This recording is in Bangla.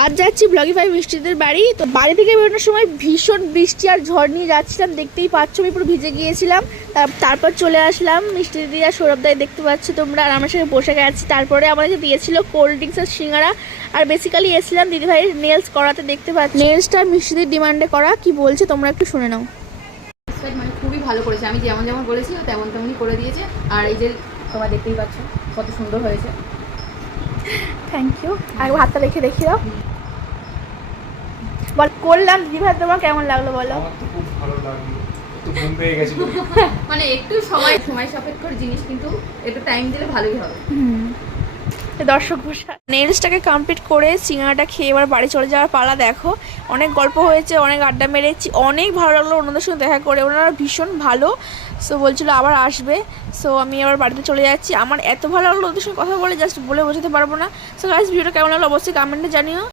আজ যাচ্ছি ব্লগিফাই মিষ্টিদের বাড়ি। তো বাড়ি থেকে বেরোনোর সময় ভীষণ বৃষ্টি আর ঝড় নিয়ে যাচ্ছিলাম, দেখতেই পাচ্ছ আমি পুরো ভিজে গিয়েছিলাম। তারপর চলে আসলাম মিষ্টি দিদি আর সৌরভদাই, দেখতে পাচ্ছ তোমরা, আর আমার সাথে বসে গেছি। তারপরে আমাদেরকে দিয়েছিল কোল্ড ড্রিঙ্কস আর সিঙ্গারা। আর বেসিক্যালি এসেছিলাম দিদিভাইয়ের নেলস করাতে, দেখতে পাচ্ছ নেলসটা মিষ্টিদের ডিমান্ডে করা। কি বলছে তোমরা একটু শুনে নাও। মানে খুবই ভালো করেছে, আমি যেমন যেমন বলেছি তেমন তেমনই করে দিয়েছে। আর এই যে তোমরা দেখতেই পাচ্ছ কত সুন্দর হয়েছে। Thank you. আর হাতটা রেখে দেখিয়ে দাও। বল করলাম দিদিভাই, তোমার কেমন লাগলো বলো? আমার তো খুব ভালো লাগলো, একটু ঘুম পেয়ে গেছিল। মানে একটু সময় সাপেক্ষর জিনিস, কিন্তু একটু টাইম দিলে ভালোই হবে। দর্শক বসা নেলসটাকে কমপ্লিট করে সিঙ্গারাটা খেয়ে এবার বাড়ি চলে যাওয়ার পালা। দেখো অনেক গল্প হয়েছে, অনেক আড্ডা মেরেছি, অনেক ভালো লাগলো ওনাদের সঙ্গে দেখা করে, ওনারা ভীষণ ভালো। সো বলছিল আবার আসবে। সো আমি আবার বাড়িতে চলে যাচ্ছি। আমার এত ভালো লাগলো ওদের সঙ্গে কথা বলে, জাস্ট বলে বোঝাতে পারবো না। সো গাইস, ভিডিওটা কেমন লাগলো অবশ্যই কমেন্টে জানিও।